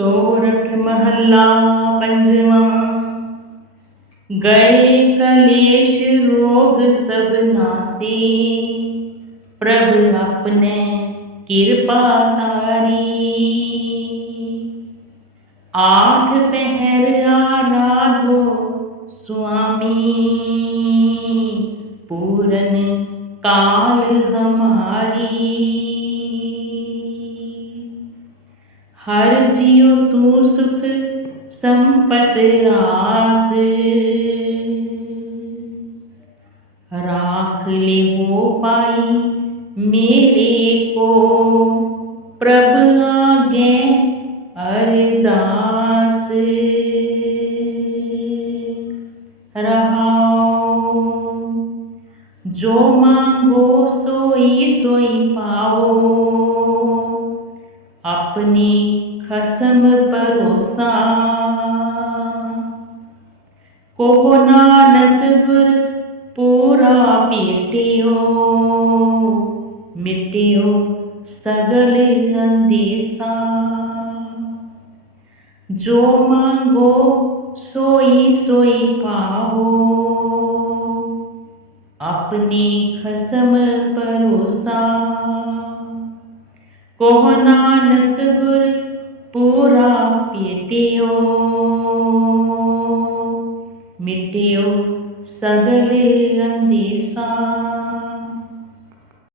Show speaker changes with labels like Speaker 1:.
Speaker 1: सोरठ महल्ला पंजवा। गए कलेश रोग सब नासी। प्रभु अपने कृपा तारी। आठ पहर आराधो स्वामी। पूरन काल हमारा। हर जियो तू सुख संपत रास। राख ले हो पाई मेरे को, प्रभ आगे अरदास। रहा जो मांगो सोई सोई पाओ। अपनी खसम परोसा। कोहो नानक गुर पूरा पीटियो, मिटियो सगल अंदेसा जो मांगो सोई सोई पाओ अपनी खसम परोसा। ਕੋਹ ਨਾਨਕ ਗੁਰ ਪੂਰਾ ਪੀਟਿਓ। ਮਿਟਿਓ ਸਗਲ ਅੰਦੀਸਾ।